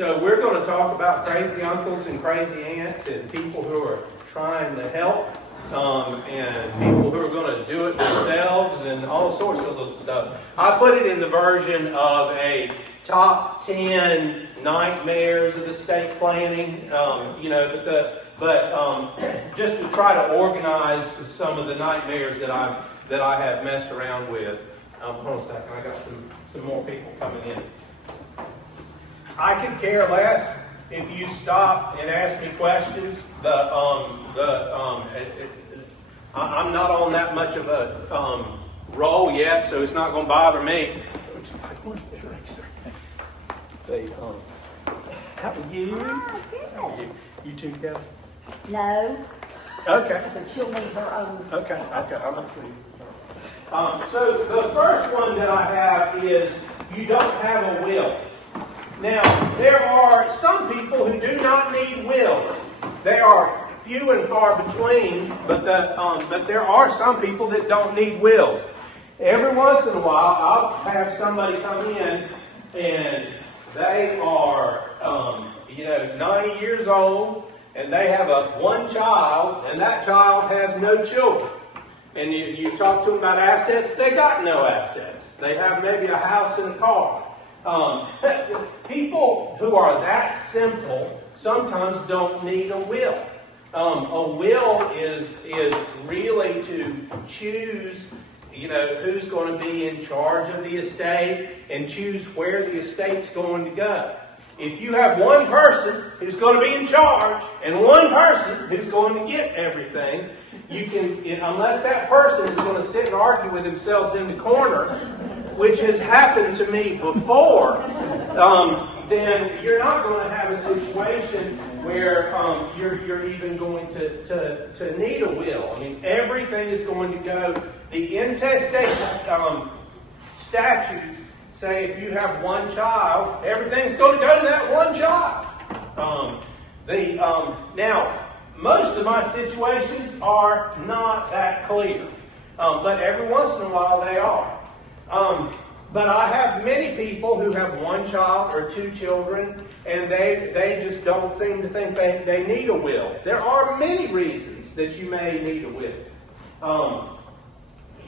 So we're going to talk about crazy uncles and crazy aunts and people who are trying to help and people who are going to do it themselves and all sorts of little stuff. I put it in the version of a top 10 nightmares of estate planning, just to try to organize some of the nightmares that I have messed around with. Hold on a second, I got some more people coming in. I could care less if you stop and ask me questions. I'm not on that much of a roll yet, so it's not going to bother me. How are you? How are you? You two together? No. Okay. But she'll need her own. Okay. I'm not sure. So the first one that I have is you don't have a will. Now, there are some people who do not need wills. They are few and far between, but there are some people that don't need wills. Every once in a while, I'll have somebody come in and they are, 90 years old, and they have one child, and that child has no children. And you talk to them about assets, they got no assets. They have maybe a house and a car. People who are that simple sometimes don't need a will. A will is really to choose, who's going to be in charge of the estate and choose where the estate's going to go. If you have one person who's going to be in charge and one person who's going to get everything, you can, unless that person is going to sit and argue with themselves in the corner, which has happened to me before, then you're not going to have a situation where you're even going to need a will. I mean, everything is going to go. The intestate statutes say if you have one child, everything's going to go to that one child. Now, most of my situations are not that clear, but every once in a while they are. But I have many people who have one child or two children, and they just don't seem to think they need a will. There are many reasons that you may need a will.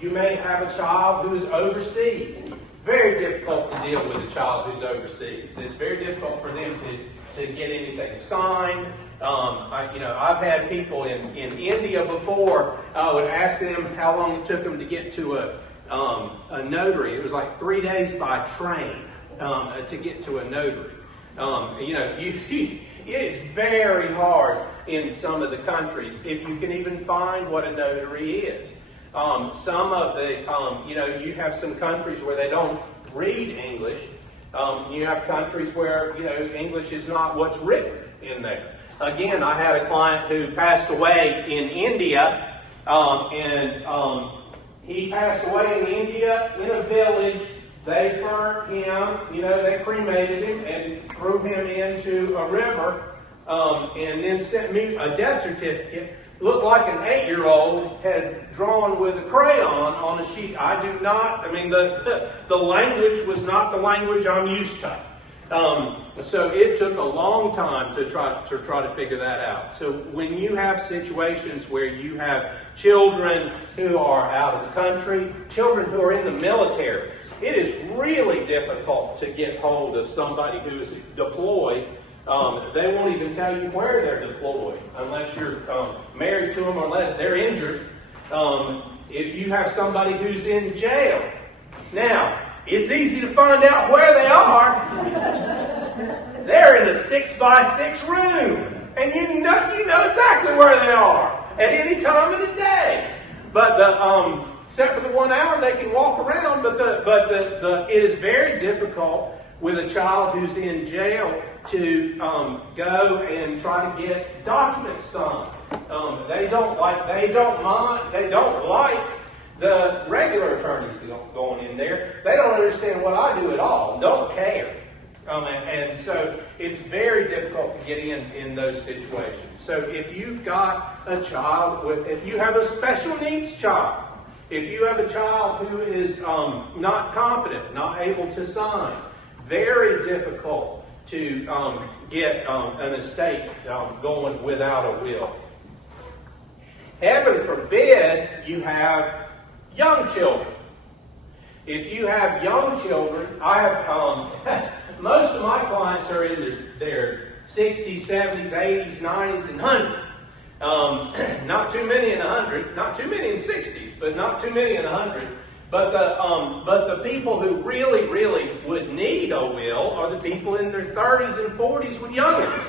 You may have a child who is overseas. It's very difficult to deal with a child who's overseas. It's very difficult for them to get anything signed. I've had people in India before. I would ask them how long it took them to get to a notary. It was like 3 days by train to get to a notary. It's very hard in some of the countries if you can even find what a notary is. Some of the, you have some countries where they don't read English. You have countries where, English is not what's written in there. Again, I had a client who passed away in India, he passed away in India in a village. They burnt him, they cremated him and threw him into a river, and then sent me a death certificate. Looked like an 8-year-old had drawn with a crayon on a sheet. The language was not the language I'm used to. So it took a long time to try to figure that out. So when you have situations where you have children who are out of the country, children who are in the military, it is really difficult to get hold of somebody who is deployed. They won't even tell you where they're deployed unless you're married to them or unless they're injured. If you have somebody who's in jail, now, it's easy to find out where they are. They're in a 6x6 room. And you know exactly where they are at any time of the day. But except for the 1 hour they can walk around, but it is very difficult with a child who's in jail to go and try to get documents signed. They don't like the regular attorneys going in there. They don't understand what I do at all. Don't care. And so it's very difficult to get in those situations. So if you've got a child if you have a special needs child, if you have a child who is not competent, not able to sign, very difficult to get an estate going without a will. Heaven forbid you have young children. If you have young children, I have most of my clients are in their 60s, 70s, 80s, 90s, and 100. Not too many in 100, not too many in 60s, but not too many in 100. But the people who really, really would need a will are the people in their 30s and 40s with youngins.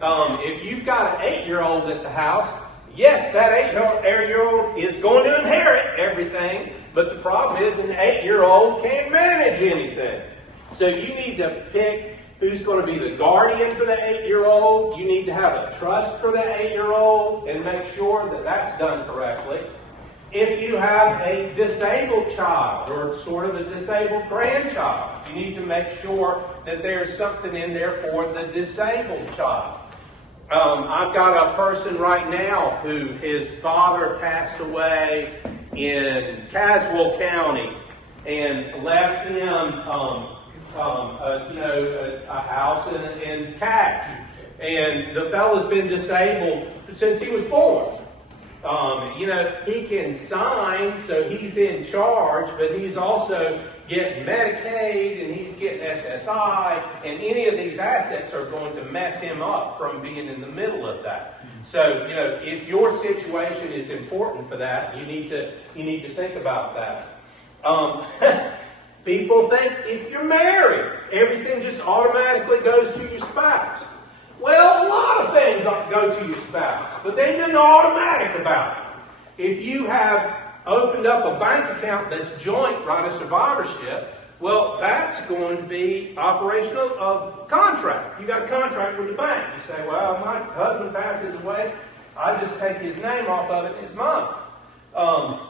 If you've got an 8-year-old at the house, yes, that 8-year-old is going to inherit everything, but the problem is an 8-year-old can't manage anything. So you need to pick who's going to be the guardian for the 8-year-old. You need to have a trust for the 8-year-old and make sure that that's done correctly. If you have a disabled child or sort of a disabled grandchild, you need to make sure that there's something in there for the disabled child. I've got a person right now who his father passed away in Caswell County and left him a house in Cash. And the fellow's been disabled since he was born. He can sign, so he's in charge, but he's also getting Medicaid and he's getting SSI, and any of these assets are going to mess him up from being in the middle of that. So, if your situation is important for that, you need to think about that. People think if you're married, everything just automatically goes to your spouse. Well, a lot of things go to your spouse, but they ain't nothing automatic about it. If you have opened up a bank account that's joint, right, a survivorship, well, that's going to be operational of contract. You got a contract with the bank. You say, well, my husband passes away, I just take his name off of it, it's mine.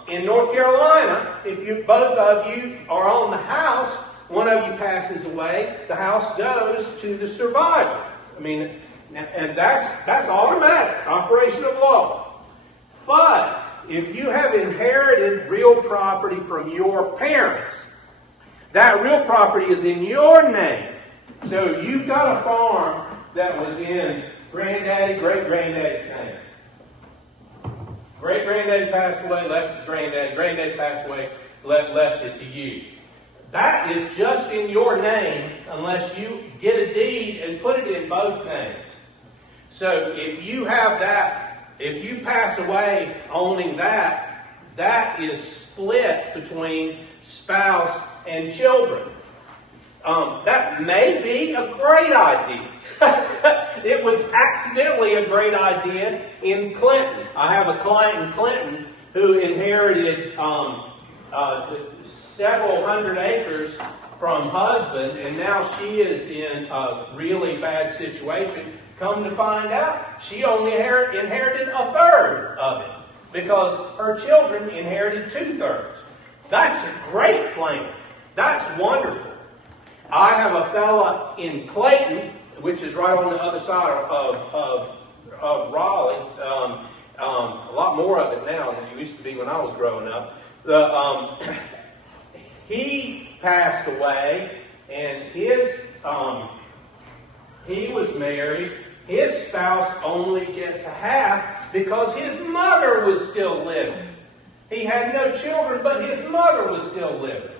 In North Carolina, if both of you are on the house, one of you passes away, the house goes to the survivor. And that's automatic, operation of law. But if you have inherited real property from your parents, that real property is in your name. So you've got a farm that was in granddaddy, great-granddaddy's name. Great-granddaddy passed away, left it to granddaddy. Granddaddy passed away, left it to you. That is just in your name unless you get a deed and put it in both names. So if you have that, if you pass away owning that, that is split between spouse and children. That may be a great idea. It was accidentally a great idea in Clinton. I have a client in Clinton who inherited several hundred acres from husband, and now she is in a really bad situation. Come to find out, she only inherited a third of it because her children inherited 2/3. That's a great plan. That's wonderful. I have a fella in Clayton, which is right on the other side of Raleigh. A lot more of it now than it used to be when I was growing up. He passed away, and he was married. His spouse only gets a half because his mother was still living. He had no children, but his mother was still living.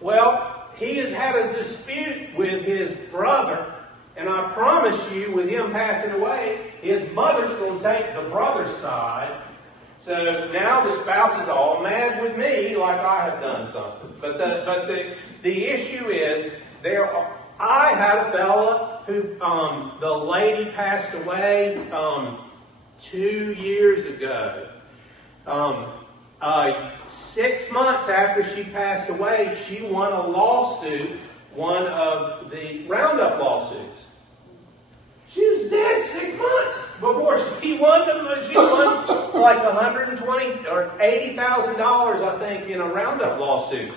Well, he has had a dispute with his brother, and I promise you, with him passing away, his mother's going to take the brother's side. So now the spouse is all mad with me like I have done something. But the issue is, I had a fella who, the lady passed away 2 years ago. 6 months after she passed away, she won a lawsuit, one of the Roundup lawsuits. She was dead 6 months before she won them. She won like $120,000 or $80,000, I think, in a Roundup lawsuit.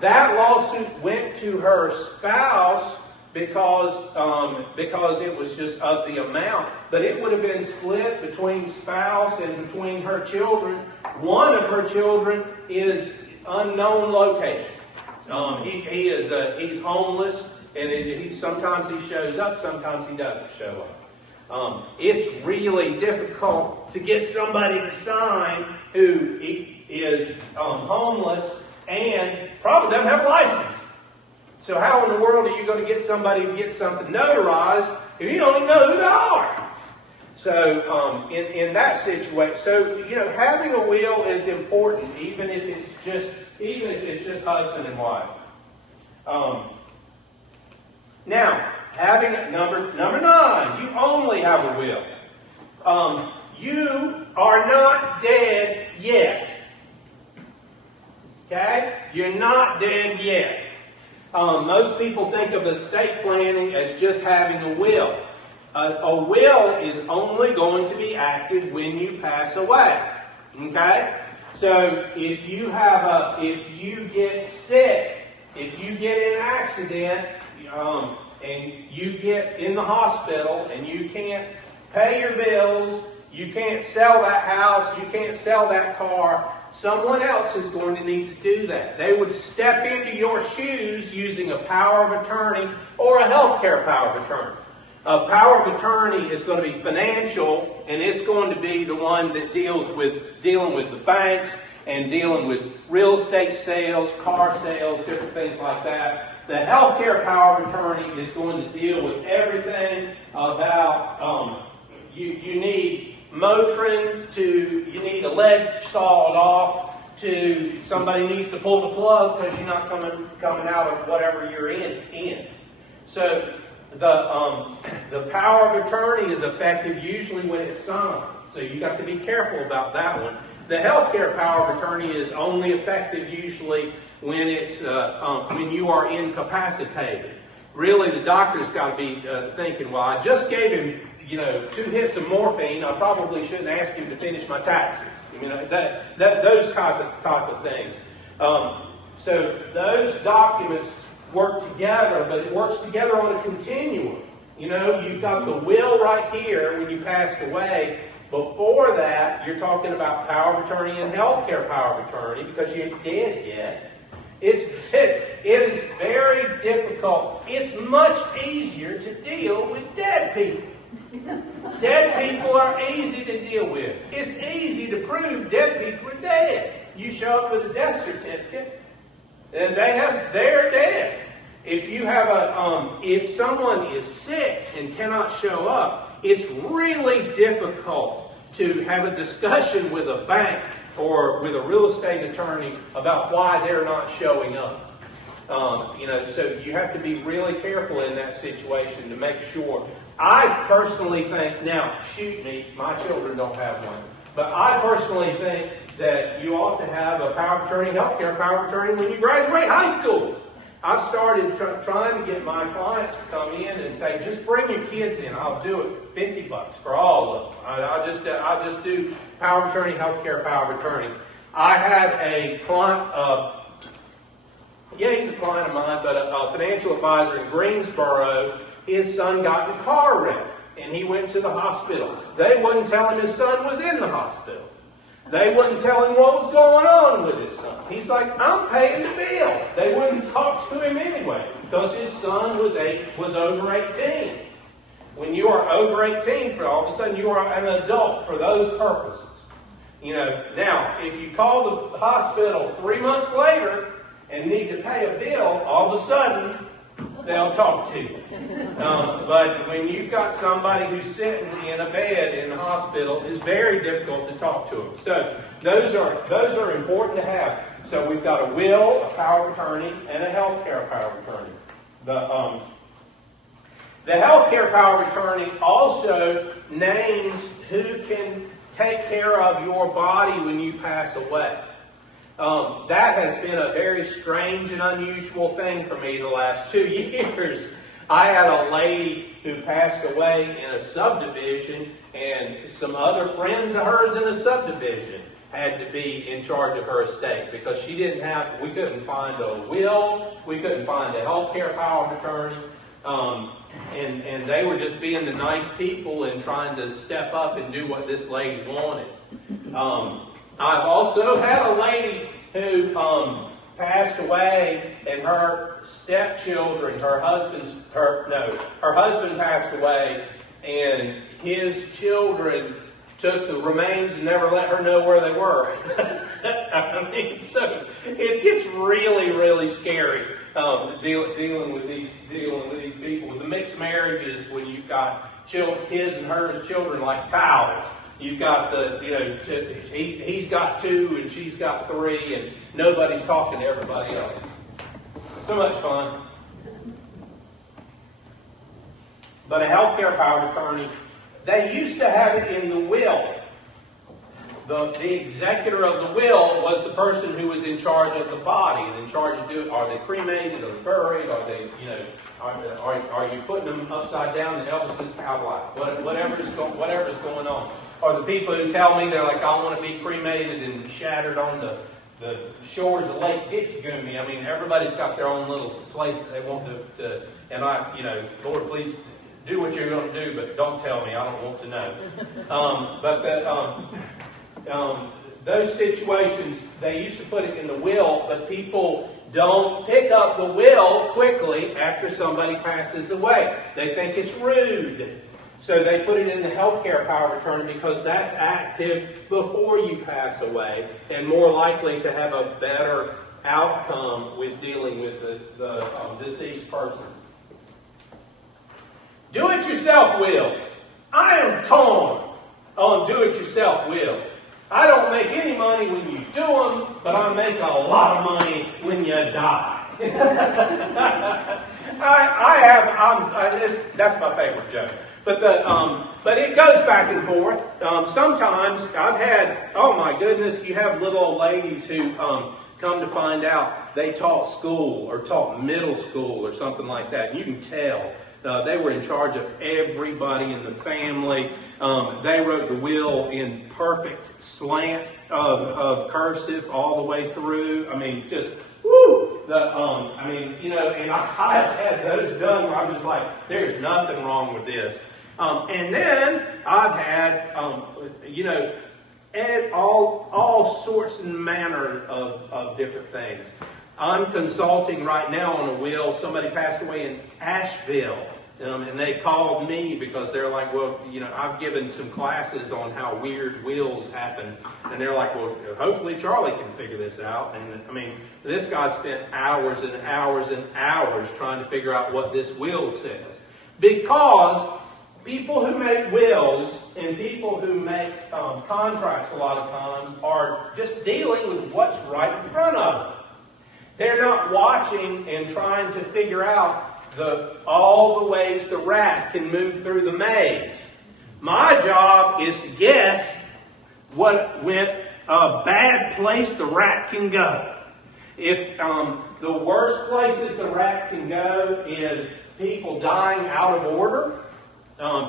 That lawsuit went to her spouse because it was just of the amount. But it would have been split between spouse and between her children. One of her children is unknown location. He's homeless. And sometimes he shows up, sometimes he doesn't show up. It's really difficult to get somebody to sign who is homeless and probably doesn't have a license. So how in the world are you going to get somebody to get something notarized if you don't even know who they are? So in that situation, so having a will is important, even if it's just husband and wife. Now, having number 9, you only have a will. You are not dead yet. Okay? You're not dead yet. Most people think of estate planning as just having a will. A will is only going to be active when you pass away. Okay? So if you get sick, if you get in an accident, and you get in the hospital and you can't pay your bills, you can't sell that house, you can't sell that car, someone else is going to need to do that. They would step into your shoes using a power of attorney or a healthcare power of attorney. A power of attorney is going to be financial, and it's going to be the one that dealing with the banks and dealing with real estate sales, car sales, different things like that. The healthcare power of attorney is going to deal with everything about you need Motrin you need a lead sawed off to somebody needs to pull the plug because you're not coming out of whatever you're in. So the power of attorney is effective usually when it's signed. So you got to be careful about that one. The healthcare power of attorney is only effective usually when it's when you are incapacitated. Really, the doctor's got to be thinking, well, I just gave him 2 hits of morphine. I probably shouldn't ask him to finish my taxes. Those type of things. So those documents work together, but it works together on a continuum. You've got the will right here when you passed away. Before that, you're talking about power of attorney and healthcare power of attorney because you ain't dead yet. It is very difficult. It's much easier to deal with dead people. Dead people are easy to deal with. It's easy to prove dead people are dead. You show up with a death certificate, and they're dead. If you have if someone is sick and cannot show up, it's really difficult to have a discussion with a bank or with a real estate attorney about why they're not showing up. So you have to be really careful in that situation to make sure. I personally think, now, shoot me, my children don't have one, but I personally think that you ought to have a power of attorney, healthcare power of attorney when you graduate high school. I've started trying to get my clients to come in and say, just bring your kids in. I'll do it $50 for all of them. I'll just do power of attorney, healthcare power of attorney. I had a client, he's a client of mine, but a financial advisor in Greensboro. His son got in a car wreck, and he went to the hospital. They wouldn't tell him his son was in the hospital. They wouldn't tell him what was going on with his son. He's like, I'm paying the bill. They wouldn't talk to him anyway because his son was over 18. When you are over 18, all of a sudden you are an adult for those purposes. Now, if you call the hospital 3 months later and need to pay a bill, all of a sudden they'll talk to you. But when you've got somebody who's sitting in a bed in the hospital, it's very difficult to talk to them. So those are important to have. So we've got a will, a power of attorney, and a healthcare power of attorney. The healthcare power of attorney also names who can take care of your body when you pass away. That has been a very strange and unusual thing for me the last 2 years. I had a lady who passed away in a subdivision, and some other friends of hers in the subdivision had to be in charge of her estate because we couldn't find a will, we couldn't find a healthcare power of attorney, and they were just being the nice people and trying to step up and do what this lady wanted. I've also had a lady who passed away, and her stepchildren, her husband passed away, and his children took the remains and never let her know where they were. I mean, so it gets really, really scary dealing with these people. With the mixed marriages, when you've got his and hers children like towels. You've got he's got 2 and she's got 3, and nobody's talking to everybody else. So much fun. But a healthcare power of attorney, they used to have it in the will. The executor of the will was the person who was in charge of the body and in charge of doing. Are they cremated? Are they buried? Are they, are you putting them upside down in Elvis's cowlife? Whatever's going on. Or the people who tell me they're like, I want to be cremated and shattered on the shores of Lake Gitchagumi. I mean, everybody's got their own little place that they want to and Lord, please do what you're going to do, but don't tell me. I don't want to know. Those situations, they used to put it in the will, but people don't pick up the will quickly after somebody passes away. They think it's rude. So they put it in the healthcare power of attorney because that's active before you pass away and more likely to have a better outcome with dealing with the deceased person. Do-it-yourself wills. I am torn on do-it-yourself wills. I don't make any money when you do them, but I make a lot of money when you die. That's my favorite joke. But it goes back and forth. Sometimes I've had, oh my goodness, you have little old ladies who come to find out they taught school or taught middle school or something like that. And you can tell. They were in charge of everybody in the family. They wrote the will in perfect slant of cursive all the way through. I mean, just woo! And I've had those done where I'm just like, there's nothing wrong with this. And then I've had, all sorts and manner of different things. I'm consulting right now on a will. Somebody passed away in Asheville. And they called me because they're like, well, I've given some classes on how weird wills happen. And they're like, well, hopefully Charlie can figure this out. And I mean, this guy spent hours and hours and hours trying to figure out what this will says. Because people who make wills and people who make contracts a lot of times are just dealing with what's right in front of them. They're not watching and trying to figure out all the ways the rat can move through the maze. My job is to guess what a bad place the rat can go. If the worst places the rat can go is people dying out of order,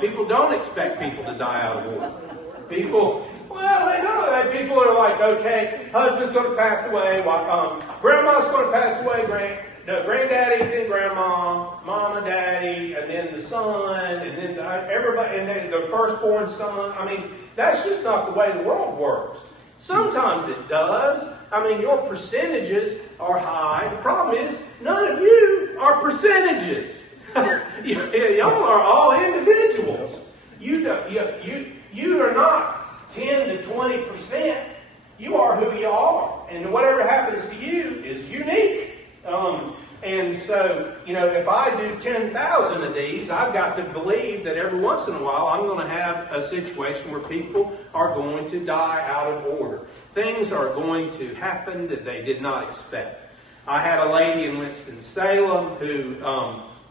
people don't expect people to die out of order. People are like, okay, husband's going to pass away, grandma's going to pass away, granddaddy, then grandma, mama, daddy, and then the son, and then everybody, and then the firstborn son. I mean, that's just not the way the world works. Sometimes it does. I mean, your percentages are high. The problem is, none of you are percentages. Y'all are all individuals. You are not 10 to 20%. You are who you are. And whatever happens to you is unique. And so, if I do 10,000 of these, I've got to believe that every once in a while I'm going to have a situation where people are going to die out of order. Things are going to happen that they did not expect. I had a lady in Winston-Salem who,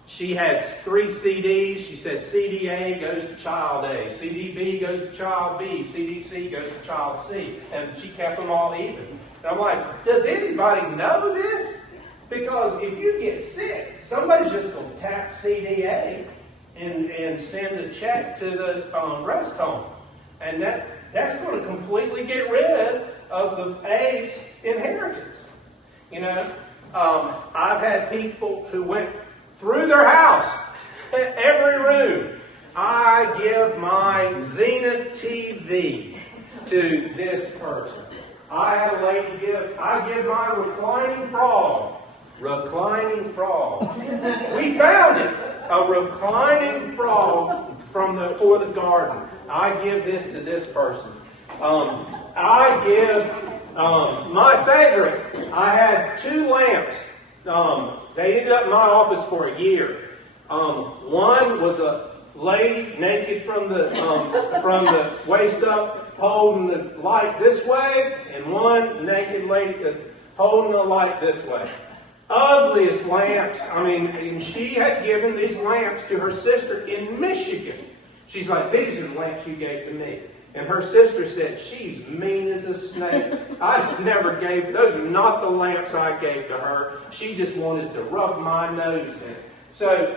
she had 3 CDs. She said CD A goes to child A, CD B goes to child B, CD C goes to child C. And she kept them all even. And I'm like, does anybody know this? Because if you get sick, somebody's just going to tap CDA and send a check to the rest home. And that's going to completely get rid of the A's inheritance. I've had people who went through their house, every room. I give my Zenith TV to this person. I had a lady give my reclining frog reclining frog. We found it. A reclining frog for the garden. I give this to this person. I give my favorite. I had 2 lamps. They ended up in my office for a year. One was a lady naked from the waist up, holding the light this way, and one naked lady holding the light this way. Ugliest lamps. And she had given these lamps to her sister in Michigan. She's like, these are the lamps you gave to me. And her sister said, she's mean as a snake. I never gave, those are not the lamps I gave to her. She just wanted to rub my nose in. So,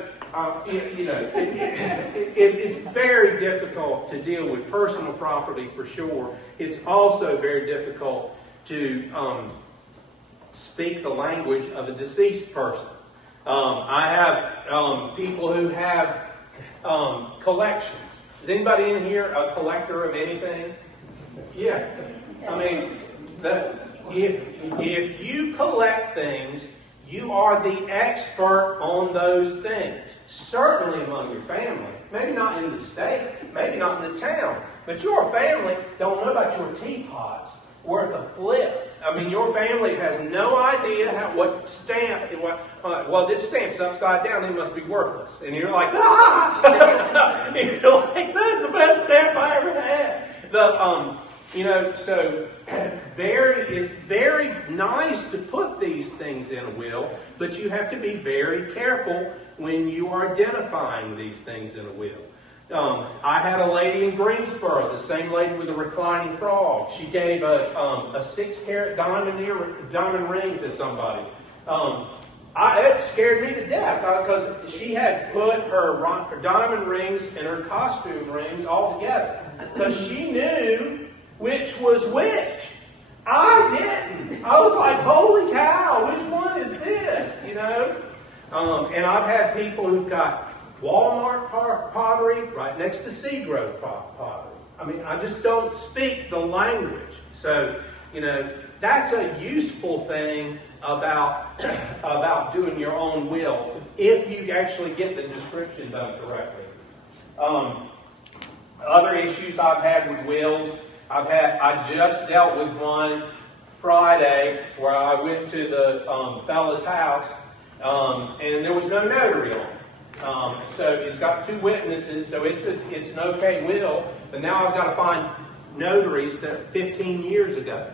it's very difficult to deal with personal property for sure. It's also very difficult to speak the language of a deceased person. I have people who have collections. Is anybody in here a collector of anything? Yeah. If you collect things, you are the expert on those things. Certainly among your family. Maybe not in the state, maybe not in the town. But your family don't know about your teapots worth a flip. Your family has no idea what stamp. Well, this stamp's upside down. It must be worthless. And you're like, ah! And you're like, that's the best stamp I ever had. So it's very nice to put these things in a will, but you have to be very careful when you are identifying these things in a will. I had a lady in Greensboro, the same lady with a reclining frog. She gave a 6-carat diamond ring to somebody. It scared me to death because she had put her diamond rings and her costume rings all together because she knew which was which. I didn't. I was like, holy cow, which one is this? And I've had people who've got Walmart pottery right next to Seagrove pottery. I just don't speak the language. So, that's a useful thing about doing your own will if you actually get the description done correctly. Other issues I've had with wills, I just dealt with one Friday where I went to the fellow's house and there was no notary on it. So it's got 2 witnesses, so it's an okay will, but now I've got to find notaries that are 15 years ago.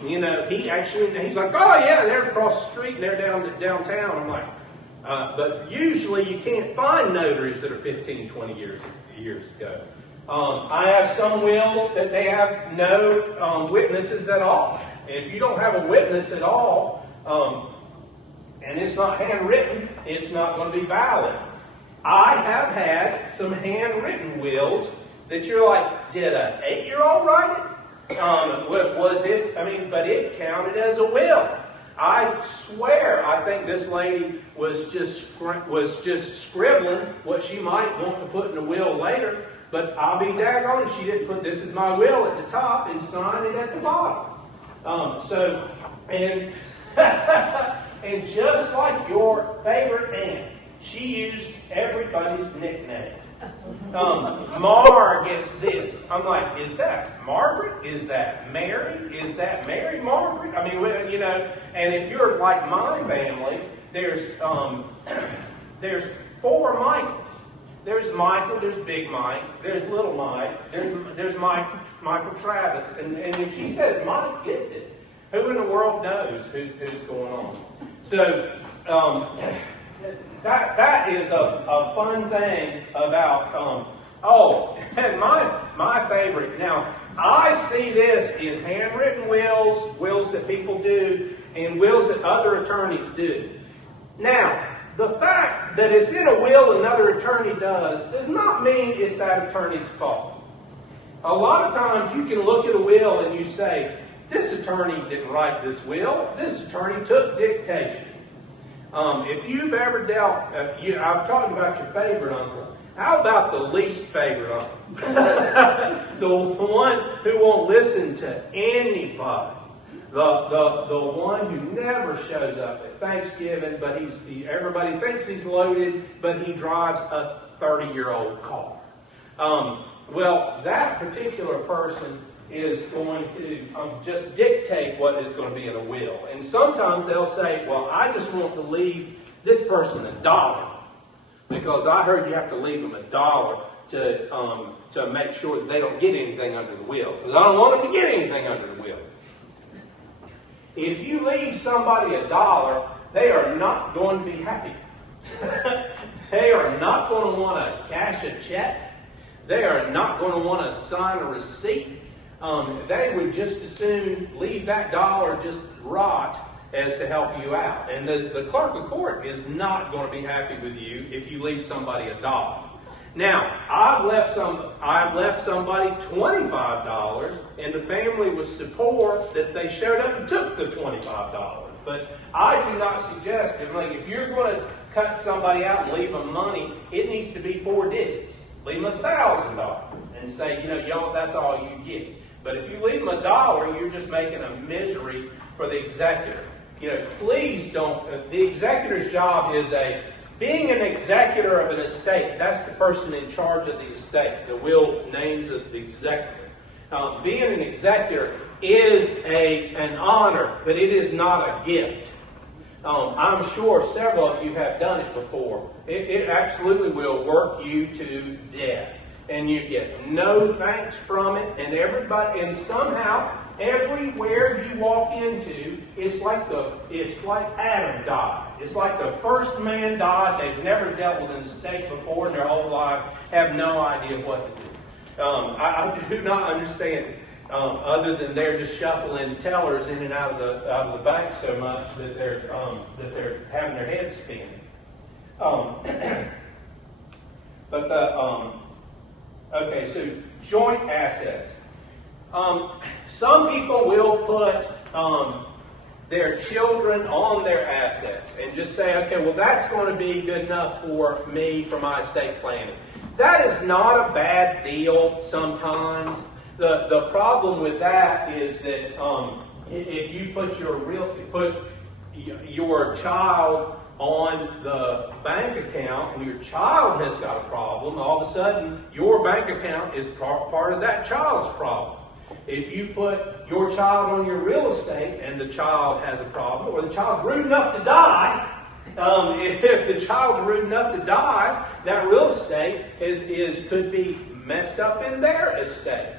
He's like, oh yeah, they're across the street and they're downtown. I'm like, but usually you can't find notaries that are 15, 20 years ago. I have some wills that they have no witnesses at all. And if you don't have a witness at all, and it's not handwritten, it's not going to be valid. I have had some handwritten wills that you're like, did an 8-year-old write it? But it counted as a will. I swear, I think this lady was just scribbling what she might want to put in a will later. But I'll be daggone, she didn't put "this is my will" at the top and sign it at the bottom. And just like your favorite aunt, she used everybody's nickname. Mar gets this. I'm like, is that Margaret? Is that Mary? Is that Mary Margaret? And if you're like my family, there's 4 Michaels. There's Michael, there's Big Mike, there's Little Mike, there's Michael Travis. And if she says Mike gets it, who in the world knows who's going on? So, that is a fun thing about, my favorite. Now, I see this in handwritten wills that people do, and wills that other attorneys do. Now, the fact that it's in a will another attorney does not mean it's that attorney's fault. A lot of times you can look at a will and you say, this attorney didn't write this will, this attorney took dictation. If you've ever dealt, I've talked about your favorite uncle. How about the least favorite uncle? The one who won't listen to anybody. The one who never shows up at Thanksgiving, but everybody thinks he's loaded, but he drives a 30-year-old car. Well, that particular person is going to just dictate what is going to be in a will. And sometimes they'll say, well, I just want to leave this person $1 because I heard you have to leave them $1 to make sure that they don't get anything under the will. Because I don't want them to get anything under the will. If you leave somebody $1, they are not going to be happy. They are not going to want to cash a check. They are not going to want to sign a receipt. They would just as soon leave that $1 just rot as to help you out. And the clerk of court is not going to be happy with you if you leave somebody $1. Now, I've left somebody $25, and the family was so poor that they showed up and took the $25. But I do not suggest that, like, if you're going to cut somebody out and leave them money, it needs to be 4 digits. Leave them $1,000 and say, yo, that's all you get. But if you leave them $1, you're just making a misery for the executor. Please don't. The executor's job is being an executor of an estate. That's the person in charge of the estate. The will names of the executor. Being an executor is an honor, but it is not a gift. I'm sure several of you have done it before. It absolutely will work you to death. And you get no thanks from it. And somehow, everywhere you walk into, it's like Adam died. It's like the first man died. They've never dealt with an estate before in their whole life. Have no idea what to do. I do not understand. Other than they're just shuffling tellers in and out of the bank so much that they're having their heads spinning. Okay, so joint assets. Some people will put their children on their assets and just say, okay, well, that's going to be good enough for me for my estate planning. That is not a bad deal sometimes. The problem with that is that if you put your child on the bank account and your child has got a problem, all of a sudden your bank account is part of that child's problem. If you put your child on your real estate and the child has a problem, or the child's rude enough to die, if the child's rude enough to die, that real estate could be messed up in their estate.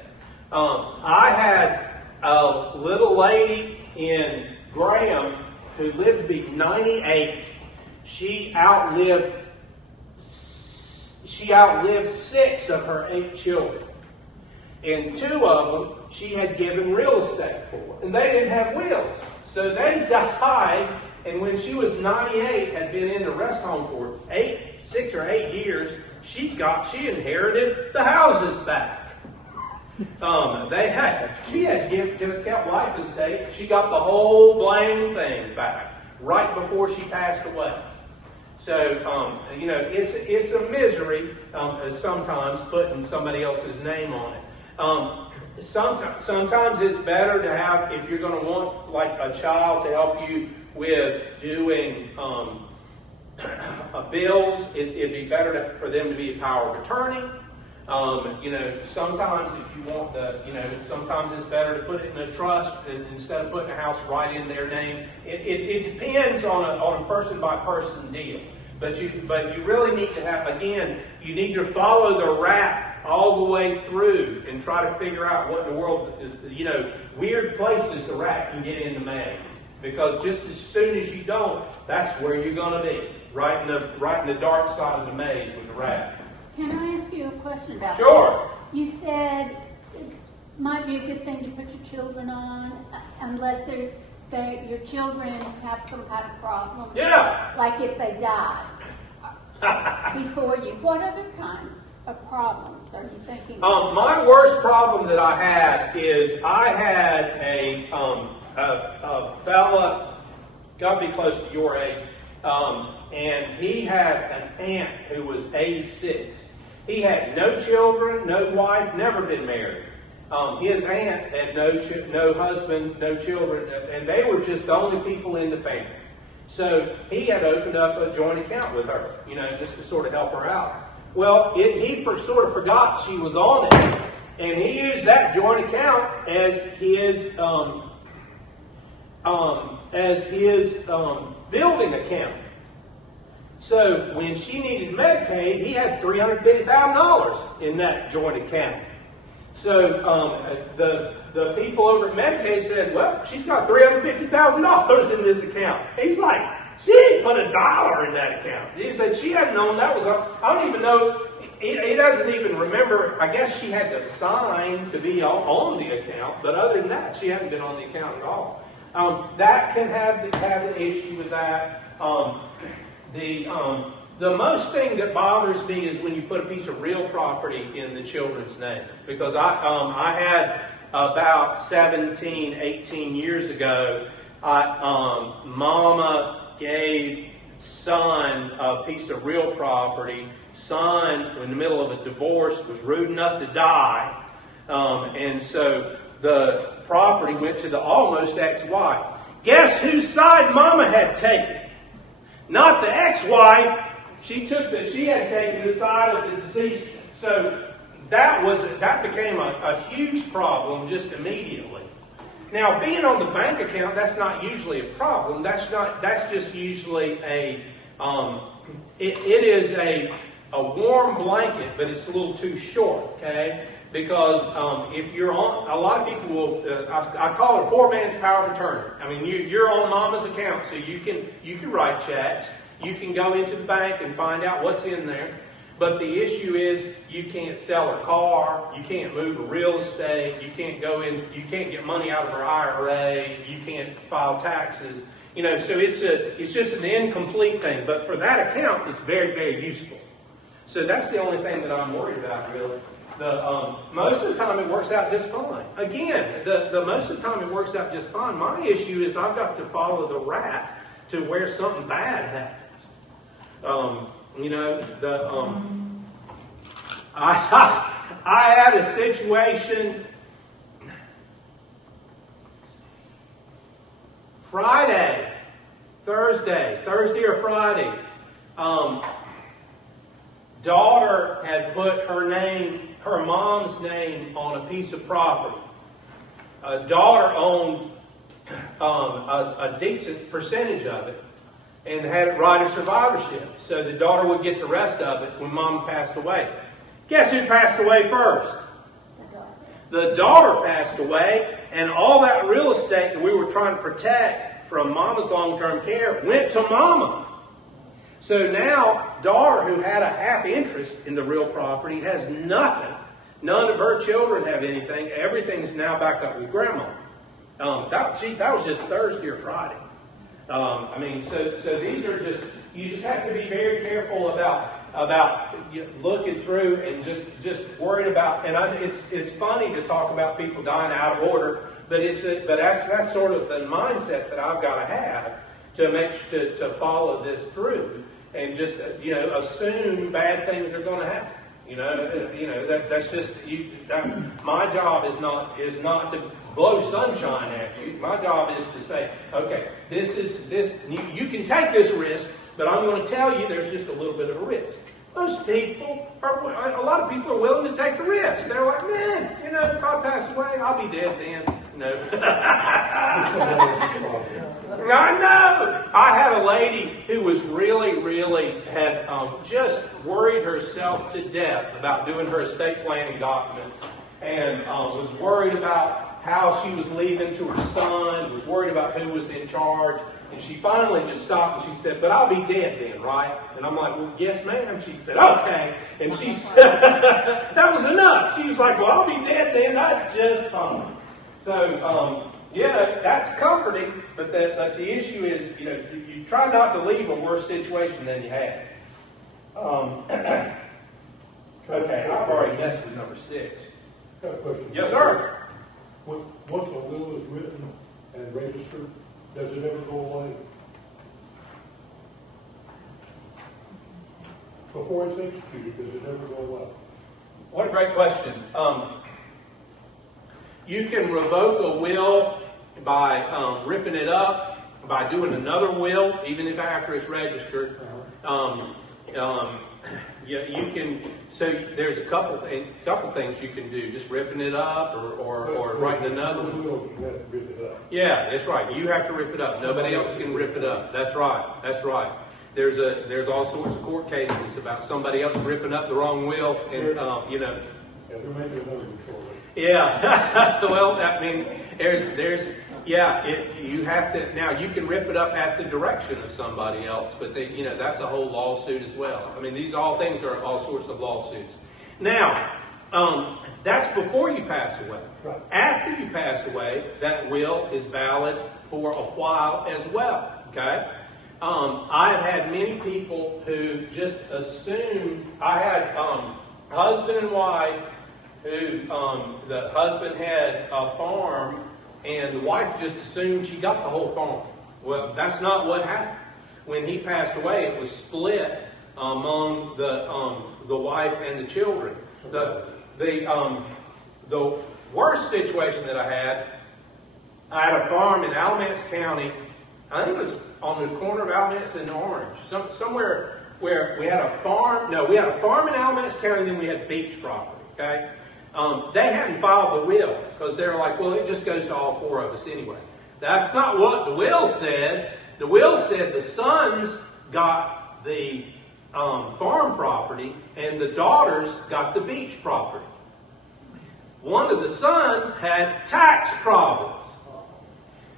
I had a little lady in Graham who lived to be 98. She outlived 6 of her 8 children. And 2 of them she had given real estate for. And they didn't have wills. So they died, and when she was 98, had been in the rest home for 6 or 8 years, she inherited the houses back. She had just kept life estate. She got the whole blame thing back right before she passed away. So, it's a misery sometimes putting somebody else's name on it. Sometimes it's better to have, if you're going to want like a child to help you with doing bills, it'd be better for them to be a power of attorney. Sometimes if you want sometimes it's better to put it in a trust instead of putting a house right in their name. It depends on a person by person deal. But you really need to have, again, you need to follow the rat all the way through and try to figure out what in the world, weird places the rat can get in the maze. Because just as soon as you don't, that's where you're going to be, right in the dark side of the maze with the rat. Can I ask you a question about Sure. that? You said it might be a good thing to put your children on unless your children have some kind of problem. Yeah. Like if they died before you. What other kinds of problems are you thinking of? My worst problem that I had is I had a fella, got to be close to your age, and he had an aunt who was 86. He had no children, no wife, never been married. his aunt had no husband, no children, and they were just the only people in the family. So he had opened up a joint account with her, just to sort of help her out. Well, he sort of forgot she was on it, and he used that joint account as his building account. So when she needed Medicaid, he had $350,000 in that joint account. So the people over at Medicaid said, well, she's got $350,000 in this account. He's like, she didn't put $1 in that account. He said she hadn't known that was I don't even know. He doesn't even remember. I guess she had to sign to be on the account, but other than that, she hadn't been on the account at all. That can have an issue with that. The most thing that bothers me is when you put a piece of real property in the children's name. Because I had about 17, 18 years ago, Mama gave son a piece of real property. Son, in the middle of a divorce, was rude enough to die. And so the property went to the almost ex-wife. Guess whose side Mama had taken? Not the ex-wife. She had taken the side of the deceased. So that became a huge problem just immediately. Now, being on the bank account, that's not usually a problem. That's just usually it is a warm blanket, but it's a little too short, okay? Because if you're on, a lot of people will, I call it a poor man's power of attorney. I mean, you're on Mama's account, so you can write checks. You can go into the bank and find out what's in there. But the issue is you can't sell a car, you can't move a real estate, you can't get money out of her IRA, you can't file taxes. So it's just an incomplete thing. But for that account, it's very, very useful. So that's the only thing that I'm worried about, really. Most of the time it works out just fine. Again, the most of the time it works out just fine. My issue is I've got to follow the rat to where something bad happens. I had a situation Thursday or Friday. Daughter had put her mom's name on a piece of property. Daughter owned a decent percentage of it and had it right of survivorship. So the daughter would get the rest of it when Mom passed away. Guess who passed away first? The daughter passed away, and all that real estate that we were trying to protect from Mama's long-term care went to Mama. So now, daughter, who had a half interest in the real property, has nothing. None of her children have anything. Everything's now back up with Grandma. That was just Thursday or Friday. So these are you just have to be very careful about looking through and just worried about. And it's funny to talk about people dying out of order, but that's sort of the mindset that I've got to have to follow this through and just assume bad things are going to happen. That's just my job is not to blow sunshine at you. My job is to say, okay, you can take this risk, but I'm going to tell you there's just a little bit of a risk. A lot of people are willing to take the risk. They're like, man, if I pass away, I'll be dead then. I know. I had a lady who was really had just worried herself to death about doing her estate planning documents, and was worried about how she was leaving to her son, was worried about who was in charge. And she finally just stopped and she said, but I'll be dead then, right? And I'm like, well, yes, ma'am. She said, okay. And she said, that was enough. She was like, well, I'll be dead then. That's just fine. So, that's comforting. But the issue is, you try not to leave a worse situation than you had. Okay, I've already messed with number 6. Got a question. Yes, sir. Once a will is written and registered, does it ever go away? Before it's executed, does it ever go away? What a great question. You can revoke a will by ripping it up, by doing another will, even if after it's registered. Yeah, you can. So there's a couple things you can do. Just ripping it up, or writing another one. You have to rip it up. Yeah, that's right. You have to rip it up. Nobody else can rip it up. That's right. That's right. There's all sorts of court cases about somebody else ripping up the wrong will, and you know. Yeah, there may be another before. Yeah. Well, I mean, you have to, now you can rip it up at the direction of somebody else, but that's a whole lawsuit as well. I mean, these all things are all sorts of lawsuits. Now, that's before you pass away. Right. After you pass away, that will is valid for a while as well. Okay? I have had many people who just assumed, I had husband and wife who, the husband had a farm, and the wife just assumed she got the whole farm. Well, that's not what happened. When he passed away, it was split among the wife and the children. The worst situation that I had a farm in Alamance County. I think it was on the corner of Alamance and Orange, somewhere where we had a farm. No, we had a farm in Alamance County, then we had beach property. Okay. They hadn't filed the will because they're like, well, it just goes to all four of us anyway. That's not what the will said. The will said the sons got the farm property and the daughters got the beach property. One of the sons had tax problems.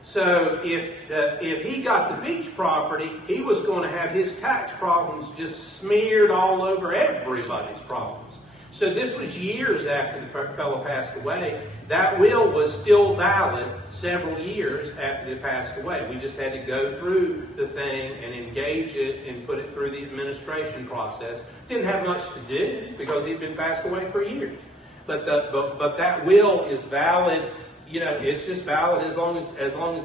So if he got the beach property, he was going to have his tax problems just smeared all over everybody's problems. So this was years after the fellow passed away. That will was still valid several years after they passed away. We just had to go through the thing and engage it and put it through the administration process. Didn't have much to do because he'd been passed away for years. But that will is valid. It's just valid as long as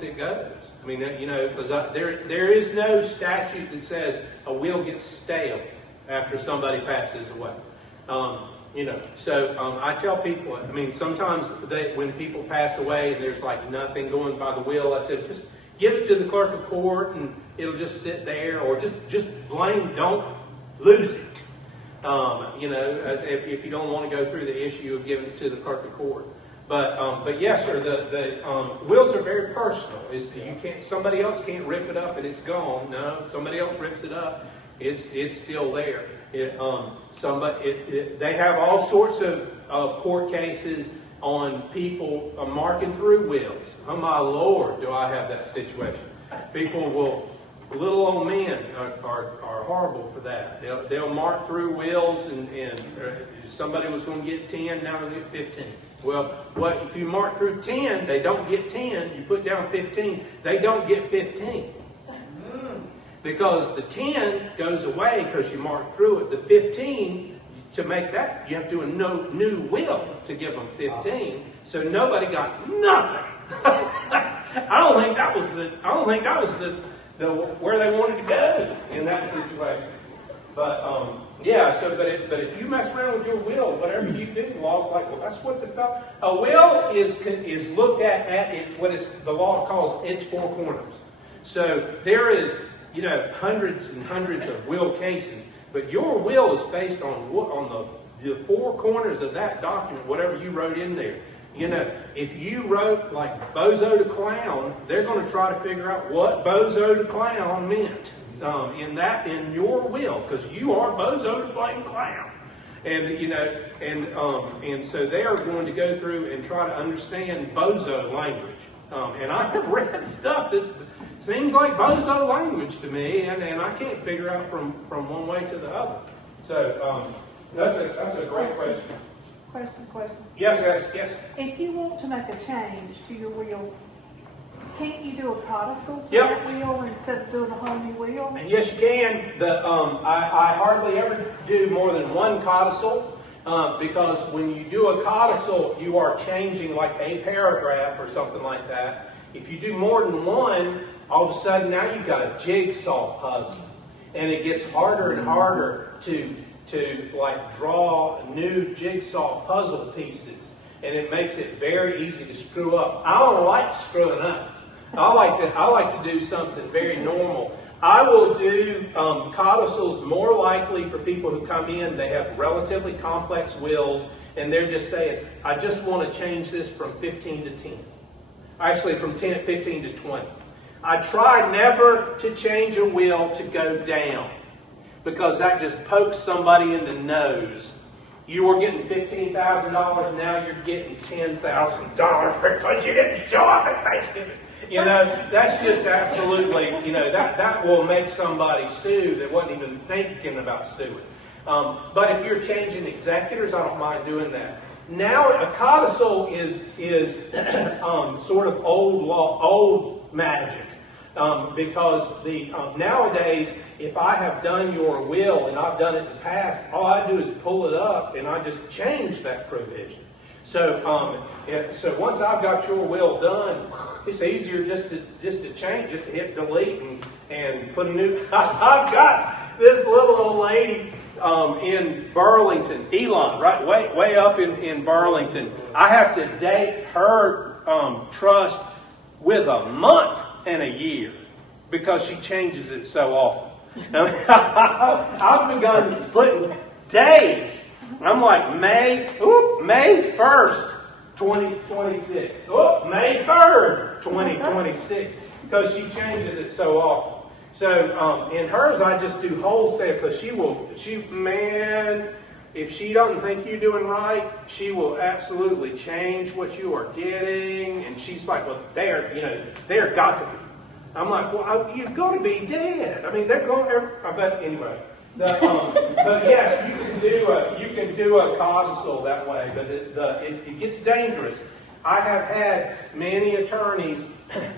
it goes. I mean, because there is no statute that says a will gets stale after somebody passes away. So I tell people, I mean, sometimes when people pass away and there's like nothing going by the will, I said, just give it to the clerk of court and it'll just sit there, or just don't lose it. If you don't want to go through the issue of giving it to the clerk of court. But yes, sir, the wills are very personal. Somebody else can't rip it up and it's gone. No, somebody else rips it up, it's still there. They have all sorts of court cases on people marking through wills. Oh my Lord, do I have that situation? Little old men are horrible for that. They'll mark through wills and somebody was going to get 10, now they get 15. Well, if you mark through 10, they don't get 10. You put down 15, they don't get 15. Because the 10 goes away because you mark through it. The 15, to make that, you have to do a new will to give them 15. So nobody got nothing. I don't think that was the where they wanted to go in that situation. But but if you mess around with your will, whatever you do, the law's like, well, that's what a will is looked at its what is the law calls its four corners. So there is hundreds and hundreds of will cases, but your will is based on the four corners of that document, whatever you wrote in there. If you wrote like bozo to clown, they're going to try to figure out what bozo to clown meant in your will, because you are bozo to blame clown. And so they are going to go through and try to understand bozo language. And I have read stuff that seems like bozo language to me, and I can't figure out from one way to the other. So that's a great question. Question. Yes. If you want to make a change to your will, can't you do a codicil to Yep. that will instead of doing a whole new will? And yes, you can. I hardly ever do more than one codicil. Because when you do a codicil, you are changing like a paragraph or something like that. If you do more than one, all of a sudden now you've got a jigsaw puzzle. And it gets harder and harder to like draw new jigsaw puzzle pieces. and it makes it very easy to screw up. I don't like screwing up. I like to do something very normal. I will do codicils more likely for people who come in. They have relatively complex wills, and they're just saying, I just want to change this from 15 to 10. Actually, from 15 to 20. I try never to change a will to go down, because that just pokes somebody in the nose. You were getting $15,000, now you're getting $10,000 because you didn't show up at Thanksgiving. You know, that's just absolutely, that will make somebody sue that wasn't even thinking about suing. But if you're changing executors, I don't mind doing that. Now, a codicil is sort of old magic. Because nowadays, if I have done your will and I've done it in the past, all I do is pull it up and I just change that provision. So once I've got your will done, it's easier just to change, just to hit delete and put a new. I've got this little old lady in Burlington, Elon, right, way up in Burlington. I have to date her trust with a month and a year because she changes it so often. I've begun putting days. I'm like May 1st, 2026. May 3rd, 2026. Because she changes it so often. So in hers, I just do wholesale because if she doesn't think you're doing right, she will absolutely change what you are getting. And she's like, well, they're gossiping. I'm like, well, you've got to be dead. I mean, they're going. But anyway, but yes, you can do a codicil that way. But it gets dangerous. I have had many attorneys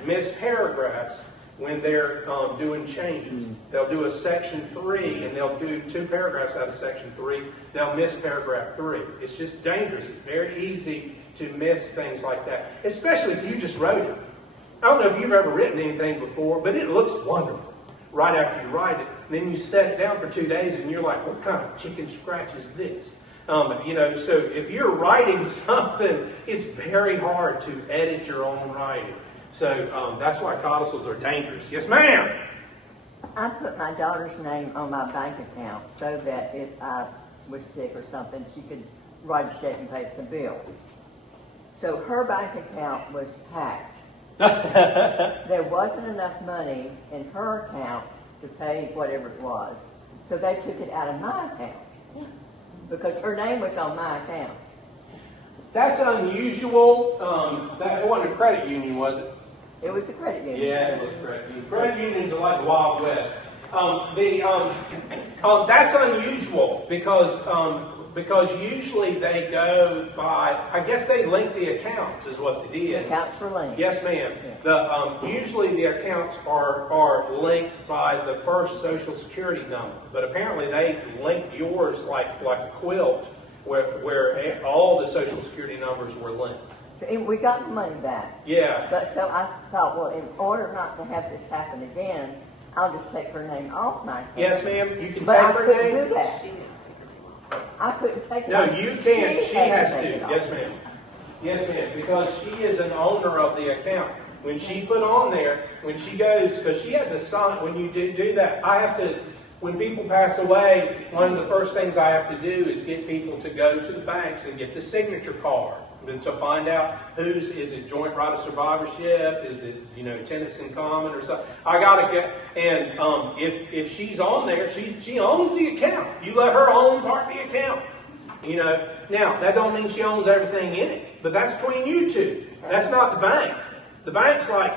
miss paragraphs when they're doing changes. They'll do a section 3 and they'll do 2 paragraphs out of section 3. They'll miss paragraph 3. It's just dangerous. It's very easy to miss things like that, especially if you just wrote it. I don't know if you've ever written anything before, but it looks wonderful right after you write it. And then you set it down for 2 days and you're like, what kind of chicken scratch is this? So if you're writing something, it's very hard to edit your own writing. So that's why codicils are dangerous. Yes, ma'am? I put my daughter's name on my bank account so that if I was sick or something, she could write a check and pay some bills. So her bank account was hacked. There wasn't enough money in her account to pay whatever it was. So they took it out of my account because her name was on my account. That's unusual. That wasn't a credit union, was it? It was a credit union. Yeah, it was a credit union. Credit unions are like the Wild West. That's unusual because usually they go by, I guess they link the accounts is what they did. The accounts were linked. Yes, ma'am. Yeah. Usually the accounts are linked by the first Social Security number, but apparently they linked yours like a quilt, where all the Social Security numbers were linked. So we got the money back. Yeah. But so I thought, well, in order not to have this happen again, I'll just take her name off my account. Yes, ma'am. You can but take I her couldn't name. do that. I couldn't take it. No, you can't. She has to. Take it off. Yes, ma'am. Yes, ma'am. Because she is an owner of the account. When she put on there, when she goes, because she had to sign, when you do that, I have to, when people pass away, one of the first things I have to do is get people to go to the banks and get the signature card. And to find out is it joint right of survivorship, is it, tenants in common or something. I gotta get, and if she's on there, she owns the account. You let her own part of the account. Now that don't mean she owns everything in it, but that's between you two. That's not the bank. The bank's like,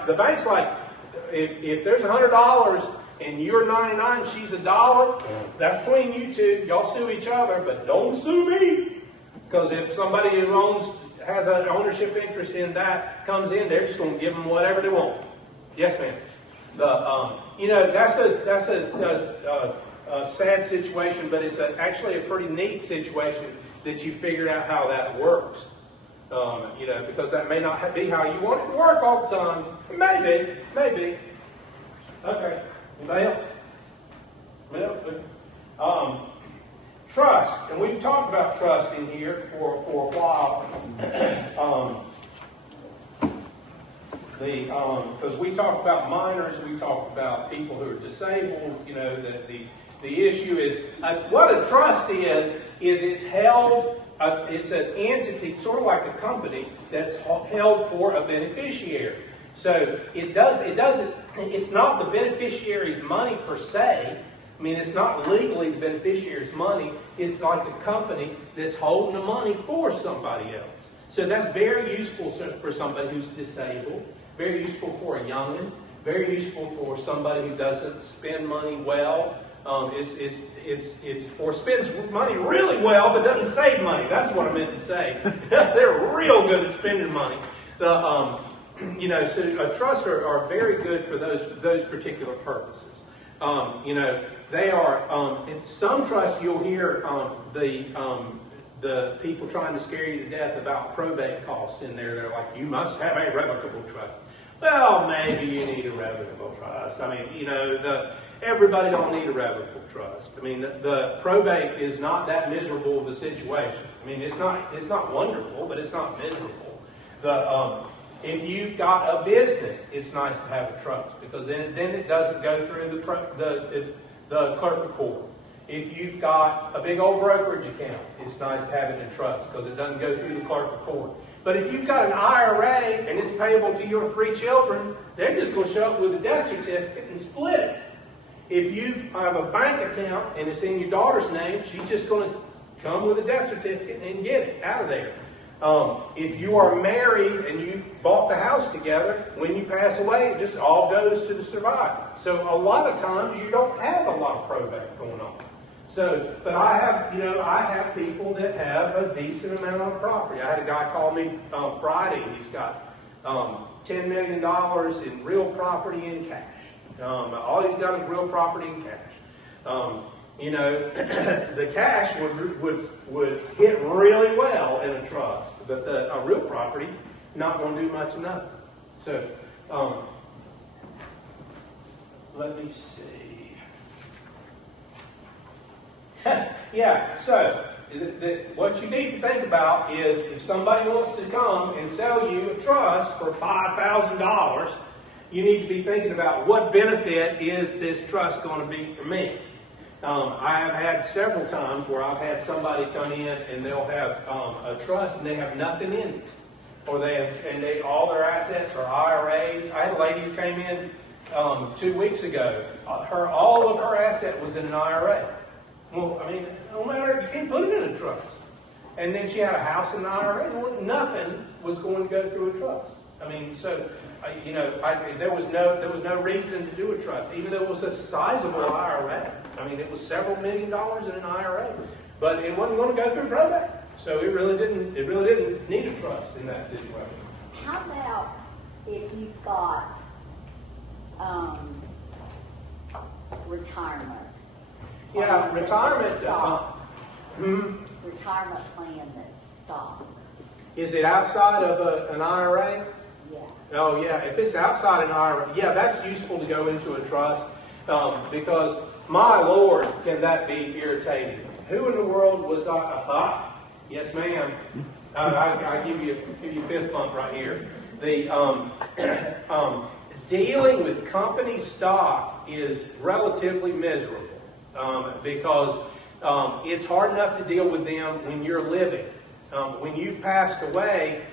if there's $100 and you're 99, she's $1, that's between you two. Y'all sue each other, but don't sue me. Because if somebody who has an ownership interest in that comes in, they're just going to give them whatever they want. Yes, ma'am. That's a sad situation, but it's actually a pretty neat situation that you figured out how that works. Because that may not be how you want it to work all the time. Maybe. Okay. Anybody else? trust, and we've talked about trust in here for a while. Because we talked about minors, we talked about people who are disabled. You know, that the issue is what a trust is it's held. It's an entity, sort of like a company, that's held for a beneficiary. So it's not the beneficiary's money per se. I mean, it's not legally the beneficiary's money. It's like a company that's holding the money for somebody else. So that's very useful for somebody who's disabled, very useful for a youngin', very useful for somebody who doesn't spend money well. Or spends money really well but doesn't save money. That's what I meant to say. They're real good at spending money. So trusts are very good for those particular purposes. They are. In some trusts, you'll hear the people trying to scare you to death about probate costs in there. They're like, you must have a revocable trust. Well, maybe you need a revocable trust. I mean, everybody don't need a revocable trust. I mean, the probate is not that miserable of a situation. I mean, it's not wonderful, but it's not miserable. If you've got a business, it's nice to have a trust because then it doesn't go through the clerk of court. If you've got a big old brokerage account, it's nice to have it in trust because it doesn't go through the clerk of court. But if you've got an IRA and it's payable to your 3 children, they're just going to show up with a death certificate and split it. If you have a bank account and it's in your daughter's name, she's just going to come with a death certificate and get it out of there. If you are married and you've bought the house together, when you pass away, it just all goes to the survivor. So a lot of times you don't have a lot of probate going on. So, but I have people that have a decent amount of property. I had a guy call me Friday. He's got $10 million in real property in cash. All he's got is real property in cash. The cash would hit really well in a trust, but a real property not going to do much of nothing. So, let me see. Yeah, so what you need to think about is if somebody wants to come and sell you a trust for $5,000, you need to be thinking about what benefit is this trust going to be for me. I have had several times where I've had somebody come in and they'll have a trust and they have nothing in it, or all their assets are IRAs. I had a lady who came in 2 weeks ago. All of her asset was in an IRA. Well, I mean, no matter, you can't put it in a trust. And then she had a house in an IRA. Nothing was going to go through a trust. I mean, so there was no reason to do a trust, even though it was a sizable IRA. I mean, it was several $1 million in an IRA, but it wasn't going to go through probate. So it really didn't need a trust in that situation. How about if you've got retirement? Yeah, retirement. Retirement plan that's stock. Is it outside of an IRA? Yeah. Oh, yeah. If it's outside an IRA, yeah, that's useful to go into a trust because, my Lord, can that be irritating? Who in the world was I? Yes, ma'am. I give you a fist bump right here. Dealing with company stock is relatively miserable because it's hard enough to deal with them when you're living. When you've passed away,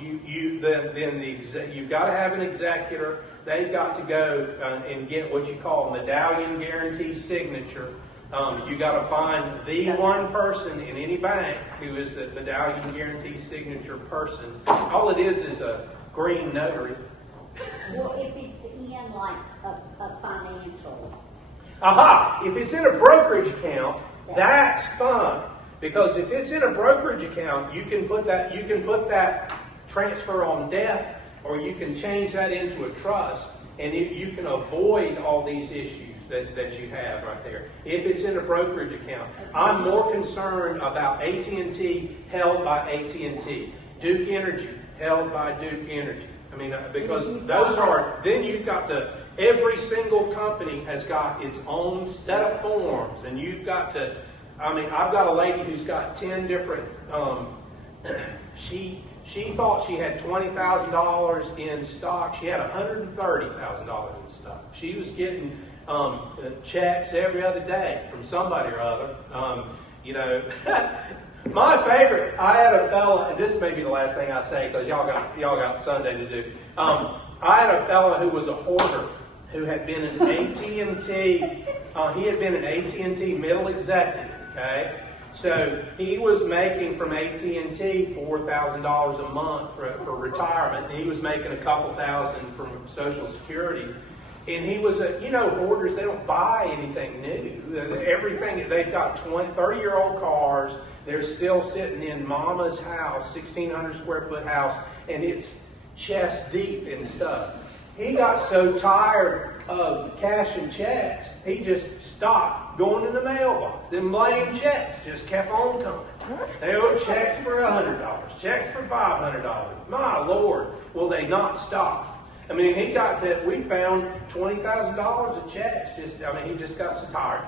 you've got to have an executor. They've got to go and get what you call a medallion guarantee signature. You got to find the one person in any bank who is the medallion guarantee signature person. All it is a green notary. Well, if it's in like a financial. Aha! If it's in a brokerage account, that's fun. Because if it's in a brokerage account, you can put that transfer on death, or you can change that into a trust, and you can avoid all these issues that you have right there. If it's in a brokerage account, I'm more concerned about AT&T held by AT&T, Duke Energy held by Duke Energy. I mean, because those are, then you've got every single company has got its own set of forms, and you've got to I mean, I've got a lady who's got 10 different, she thought she had $20,000 in stock. She had $130,000 in stock. She was getting checks every other day from somebody or other. You know, my favorite, I had a fella, and this may be the last thing I say because y'all got Sunday to do. I had a fella who was a hoarder who had been an AT&T, he had been an AT&T middle executive, okay? So he was making from AT&T $4,000 a month for retirement, and he was making a couple thousand from Social Security. And he was hoarders, they don't buy anything new. Everything, they've got 30-year-old cars. They're still sitting in mama's house, 1,600 square foot house, and it's chest deep in stuff. He got so tired of cashing checks, he just stopped going in the mailbox. Them blame checks just kept on coming. They owed checks for $100, checks for $500. My Lord, will they not stop? I mean, he got to, we found $20,000 of checks. He just got so tired.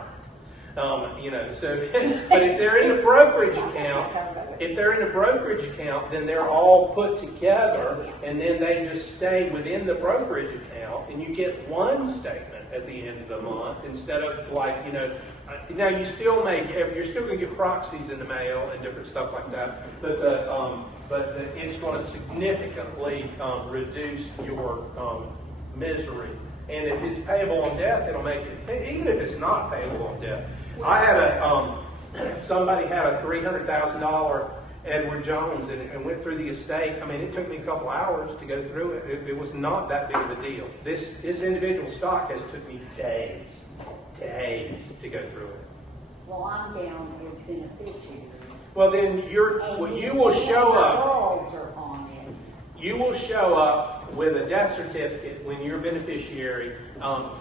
So, but if they're in the brokerage account, then they're all put together, and then they just stay within the brokerage account, and you get one statement at the end of the month instead of now you're still going to get proxies in the mail and different stuff like that, but it's going to significantly reduce your misery. And if it's payable on death, it'll make it, even if it's not payable on death. I had somebody had a $300,000 Edward Jones and went through the estate. I mean, it took me a couple hours to go through it. It was not that big of a deal. This individual stock has took me days to go through it. Well, I'm down as beneficiary. Well, then you will show up. Laws are on it. You will show up with a death certificate when you're a beneficiary.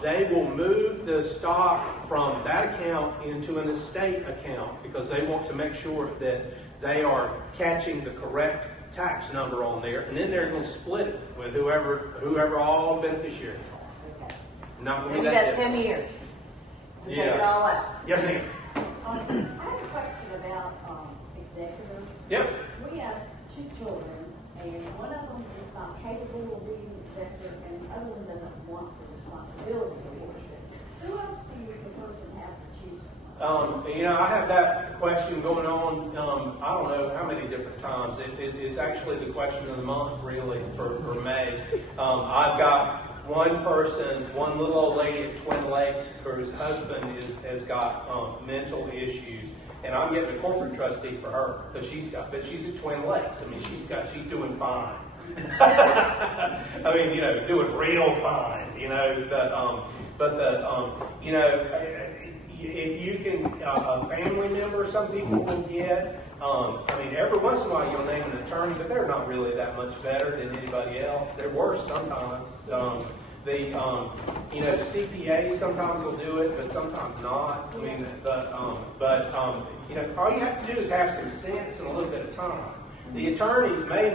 They will move the stock from that account into an estate account because they want to make sure that they are catching the correct tax number on there, and then they're going to split it with whoever all beneficiaries are. Okay. Not going And to you be got that 10 years to take it all out. Yes, ma'am. I have a question about executors. Yep. We have 2 children, and one of them is not capable of being an executor, and the other one doesn't want the responsibility of being an executor. Who else do you suppose would have to choose from? I have that question going on, I don't know how many different times. It is actually the question of the month, really, for May. I've got one little old lady at Twin Lakes, whose husband has got mental issues, and I'm getting a corporate trustee for her, but she's at Twin Lakes. I mean, she's doing fine. I mean, doing real fine, if you can, a family member, some people will get, every once in a while you'll name an attorney, but they're not really that much better than anybody else. They're worse sometimes. CPA sometimes will do it, but sometimes not. All you have to do is have some sense and a little bit of time. The attorneys may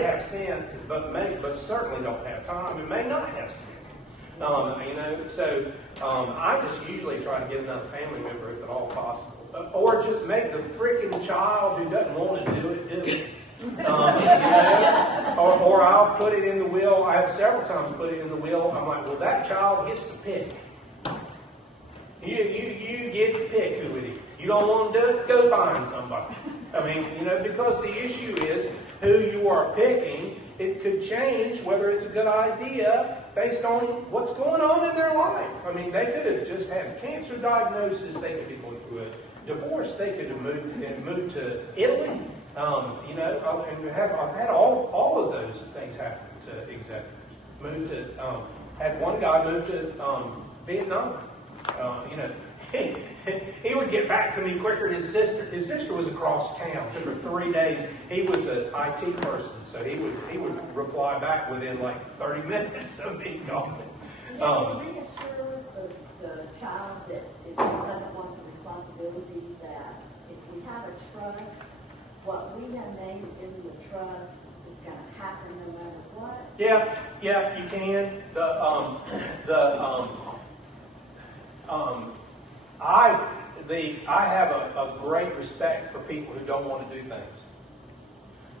have sense, but certainly don't have time and may not have sense. I just usually try to get another family member if at all possible. Or just make the freaking child who doesn't want to do it. Or I'll put it in the will. I have several times put it in the will. I'm like, well, that child gets to pick. You get to pick who it is. You don't want to do it, go find somebody. Because the issue is who you are picking. It could change whether it's a good idea based on what's going on in their life. They could have just had a cancer diagnosis. They could be going through a divorce. They could have moved to Italy. I've had all of those things happen to executives. Had one guy move to Vietnam. He would get back to me quicker than his sister. His sister was across town. It took her 3 days. He was an IT person, so he would reply back within like 30 minutes of being gone. Reassure the child that if he doesn't want the responsibility, that if we have a trust, what we have named in the trust is going to happen no matter what. Yeah, you can. I have a great respect for people who don't want to do things.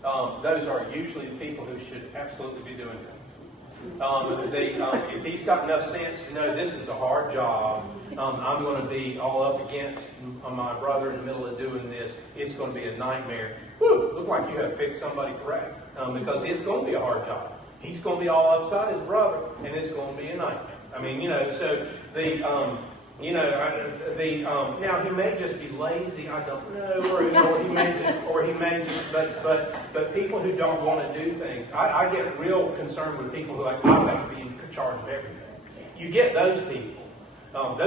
Those are usually the people who should absolutely be doing things. If he's got enough sense to know this is a hard job, I'm going to be all up against my brother in the middle of doing this, it's going to be a nightmare. Whew, look like you have picked somebody correct, because it's going to be a hard job. He's going to be all upside his brother, and it's going to be a nightmare. I mean, so now he may just be lazy, I don't know, or he may just, but people who don't want to do things, I get real concerned with people who are like, I've got to be in charge of everything. You get those people are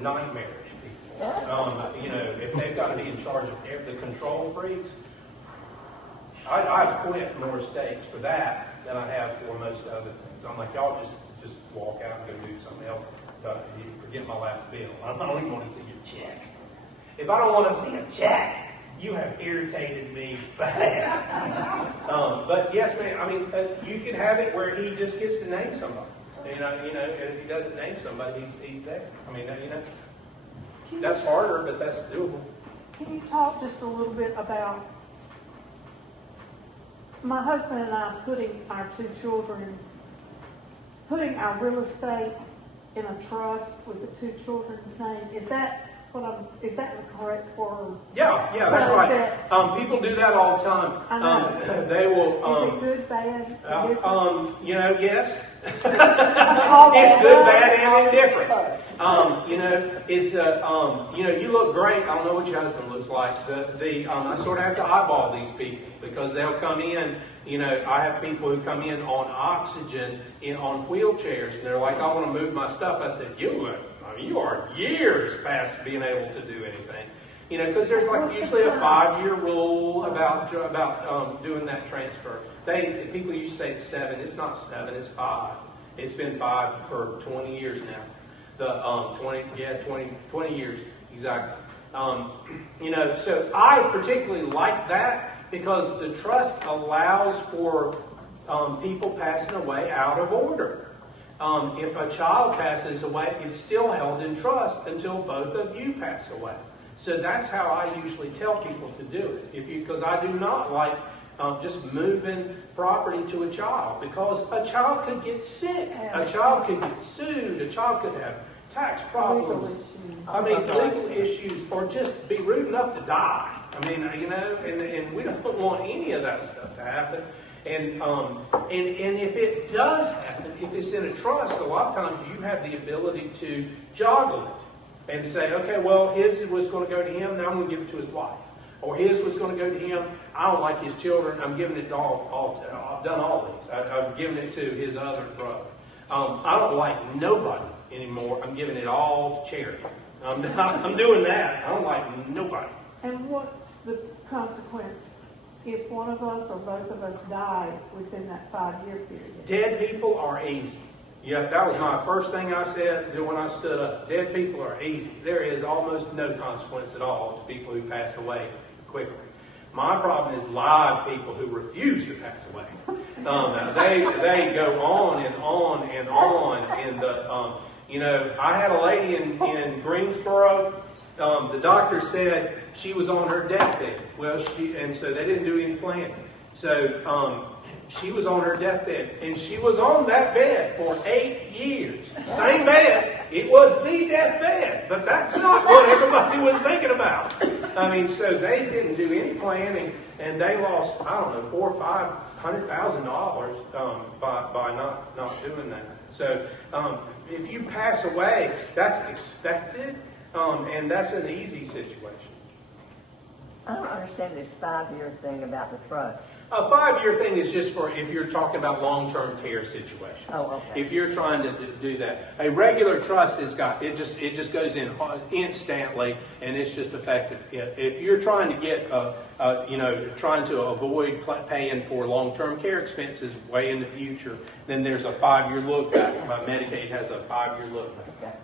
nightmarish people. If they've got to be in charge of the control freaks, I've quit more states for that than I have for most other things. I'm like, y'all just walk out and go do something else. You forget my last bill. I don't even want to see your check. If I don't want to see a check, you have irritated me bad. But yes, man. I mean, you can have it where he just gets to name somebody. And if he doesn't name somebody, he's there. I mean, that's harder, but that's doable. Can you talk just a little bit about my husband and I putting our two children, putting our real estate in a trust with the two children's name? Is that the correct form? Yeah, that's right. People do that all the time. I know. They will. Is it good, bad, yes. It's good, bad, and indifferent. You look great. I don't know what your husband looks like. I sort of have to eyeball these people because they'll come in. I have people who come in on oxygen on wheelchairs, and they're like, "I want to move my stuff." I said, "You are years past being able to do anything." Because there's usually a 5-year rule about doing that transfer. People used to say it's 7. It's not 7. It's 5. It's been 5 for 20 years now. 20 years exactly. So I particularly like that because the trust allows for people passing away out of order. If a child passes away, it's still held in trust until both of you pass away. So that's how I usually tell people to do it. Because I do not like just moving property to a child, because a child could get sick, a child could get sued, a child could have tax problems. Legal issues, or just be rude enough to die. And we don't want any of that stuff to happen. And if it does happen, if it's in a trust, a lot of times you have the ability to joggle it and say, okay, well, his was going to go to him, now I'm going to give it to his wife. Or his was going to go to him, I don't like his children, I'm giving it to all I've done all these. I've given it to his other brother. I don't like nobody anymore, I'm giving it all to charity. I'm doing that. I don't like nobody. And what's the consequence if one of us or both of us die within that 5-year period? Dead people are easy. Yeah, that was my first thing I said when I stood up. Dead people are easy. There is almost no consequence at all to people who pass away quickly. My problem is live people who refuse to pass away. They go on and on and on. And I had a lady in Greensboro. The doctor said she was on her deathbed. So they didn't do any planning. So she was on her deathbed, and she was on that bed for 8 years. Same bed. It was the deathbed, but that's not what everybody was thinking about. So they didn't do any planning, and they lost, $400,000 or $500,000 by not doing that. So if you pass away, that's expected, and that's an easy situation. I don't understand this 5-year thing about the trust. A 5-year thing is just for if you're talking about long-term care situations. Oh, okay. If you're trying to do that, a regular trust it just goes in instantly, and it's just effective. If you're trying to get trying to avoid paying for long-term care expenses way in the future, then there's a 5-year look back. Medicaid has a 5-year look back.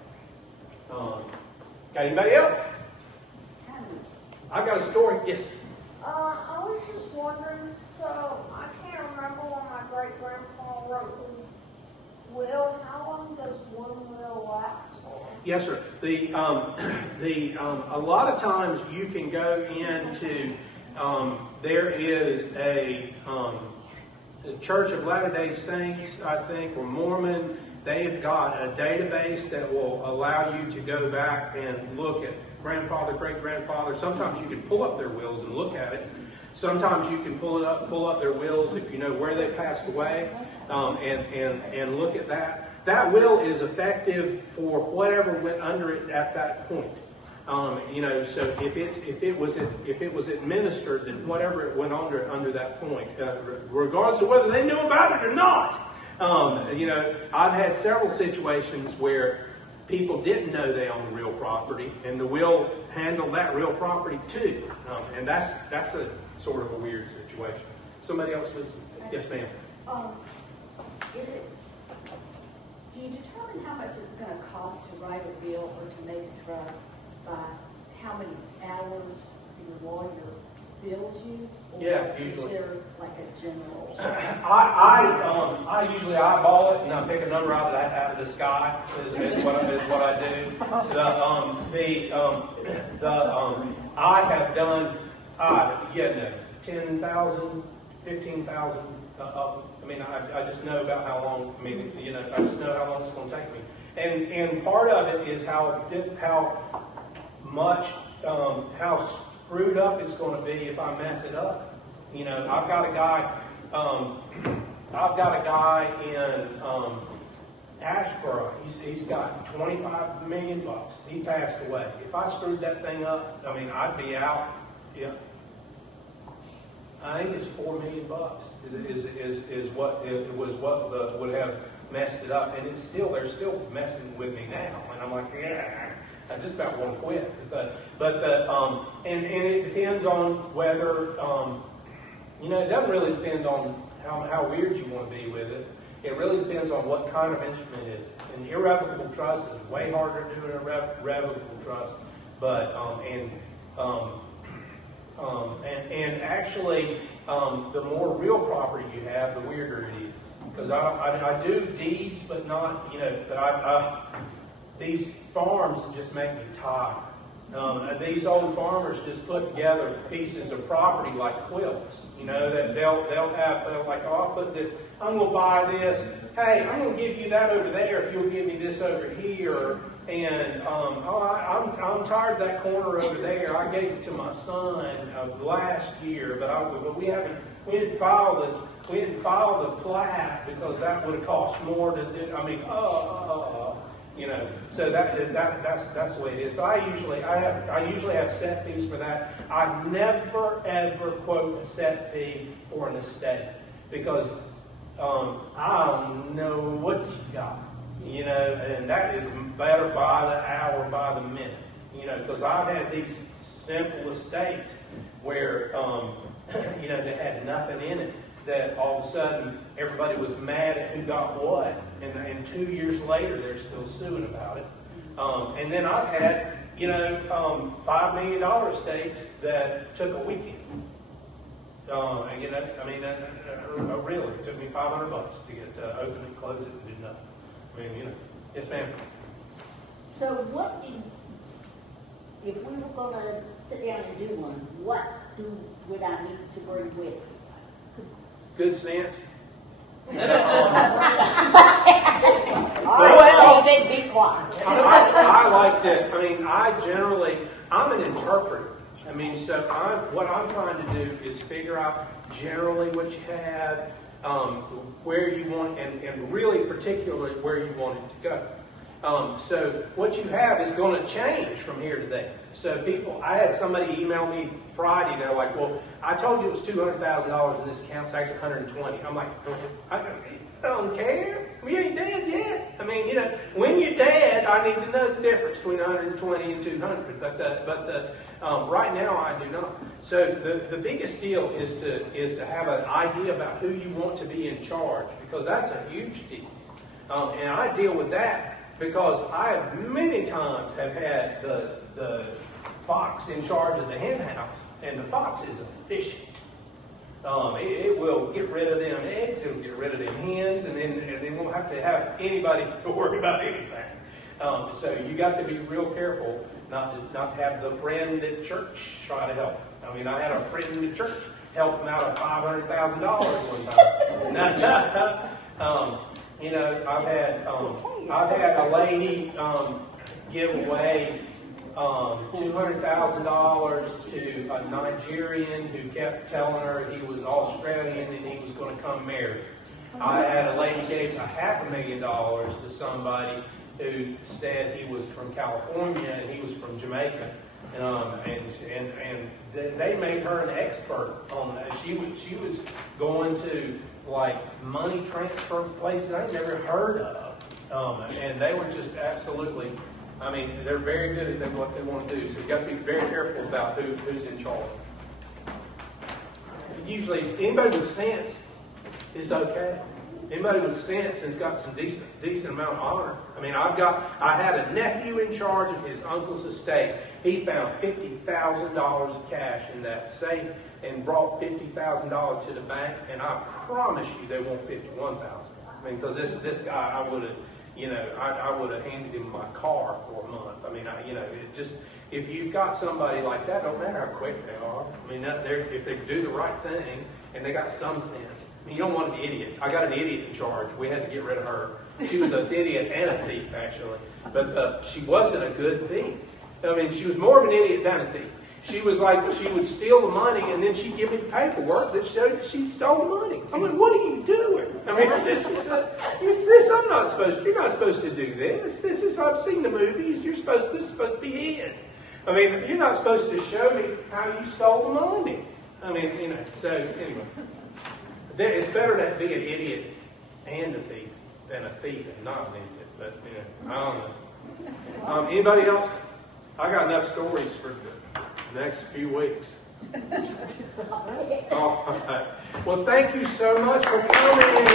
Okay. Got anybody else? I got a story. Yes. I was just wondering, so I can't remember when my great-grandpa wrote his will. How long does one will last for? Yes, sir. A lot of times you can go into, there is the Church of Latter-day Saints, I think, or Mormon. They've got a database that will allow you to go back and look at grandfather, great-grandfather. Sometimes you can pull up their wills and look at it. Sometimes you can pull up their wills if you know where they passed away, and look at that. That will is effective for whatever went under it at that point. So if it was administered, then whatever it went under that point, regardless of whether they knew about it or not. I've had several situations where people didn't know they owned real property, and the will handled that real property too. And that's a sort of a weird situation. Somebody else was, yes, ma'am. Do you determine how much it's going to cost to write a will or to make a trust by how many hours your lawyer bills you? Or Yeah, usually. Is there like a general? I usually eyeball it and I pick a number out of the sky. Is what I do. I have done 10,000, 15,000. I just know about how long. I just know how long it's going to take me. And part of it is how screwed up it's going to be if I mess it up. I've got a guy in Ashboro. He's got $25 million. He passed away. If I screwed that thing up, I'd be out. Yeah. I think it's $4 million. Is what it was what would have messed it up, and they're still messing with me now, and I'm like, yeah, I just about want to quit. And it depends on whether it doesn't really depend on how weird you want to be with it. It really depends on what kind of instrument it is. An irrevocable trust is way harder to do than a revocable trust, but and actually, the more real property you have, the weirder it is. Because I do deeds, but not, these farms just make me tired. And these old farmers just put together pieces of property like quilts. That they'll like, oh, I'll put this, I'm going to buy this. Hey, I'm going to give you that over there if you'll give me this over here. And I'm tired of that corner over there. I gave it to my son last year, but we didn't file the plat because that would have cost more to do. So that's the way it is. But I usually have set fees for that. I never ever quote a set fee for an estate because I don't know what you got. And that is better by the hour, by the minute. Because I've had these simple estates where, they had nothing in it. That all of a sudden everybody was mad at who got what, and 2 years later they're still suing about it. And then I've had, $5 million estates that took a weekend. Really, it took me $500 to get to open and close it and do nothing. Yes, ma'am. So if we were going to sit down and do one, what would I need to bring with me? Good sense. Be quiet. I like to, I'm an interpreter. What I'm trying to do is figure out generally what you have, where you want, and really particularly where you want it to go. So what you have is going to change from here to there. So I had somebody email me Friday, they're like, well, I told you it was $200,000 in this account, it's actually $120,000. I'm like, I don't care. We ain't dead yet. When you're dead, I need to know the difference between 120 and 200. But right now, I do not. So the biggest deal is to have an idea about who you want to be in charge, because that's a huge deal. And I deal with that because I have many times have had the fox in charge of the hen house, and the fox is efficient. It will get rid of them eggs, it'll get rid of them hens, and then won't have to have anybody to worry about anything. So you got to be real careful not to have the friend at church try to help. I mean, I had a friend in the church help him out of $500,000 one time. You know, I've had a lady give away $200,000 to a Nigerian who kept telling her he was Australian and he was going to come marry. I had a lady gave $500,000 to somebody who said he was from California and he was from Jamaica, and they made her an expert on that. She was going to like money transfer places I never heard of, and they were just absolutely. I mean, they're very good at what they want to do. So you got to be very careful about who's in charge. Usually, anybody with sense is okay. Anybody with sense has got some decent amount of honor. I mean, I had a nephew in charge of his uncle's estate. He found $50,000 of cash in that safe and brought $50,000 to the bank. And I promise you, they want $51,000. I mean, because this guy, I would have handed him my car for a month. I mean, if you've got somebody like that, don't matter how quick they are. I mean, if they do the right thing and they got some sense. I mean, you don't want an idiot. I got an idiot in charge. We had to get rid of her. She was an idiot and a thief, actually. But she wasn't a good thief. I mean, she was more of an idiot than a thief. She was like, she would steal the money and then she'd give me the paperwork that showed that she stole the money. I mean, what are you doing? I mean, you're not supposed to do this. I've seen the movies. This is supposed to be it. I mean, you're not supposed to show me how you stole the money. I mean, so anyway. It's better to be an idiot and a thief than a thief and not an idiot. But, I don't know. Anybody else? I got enough stories for the next few weeks. All right. Well, thank you so much for coming.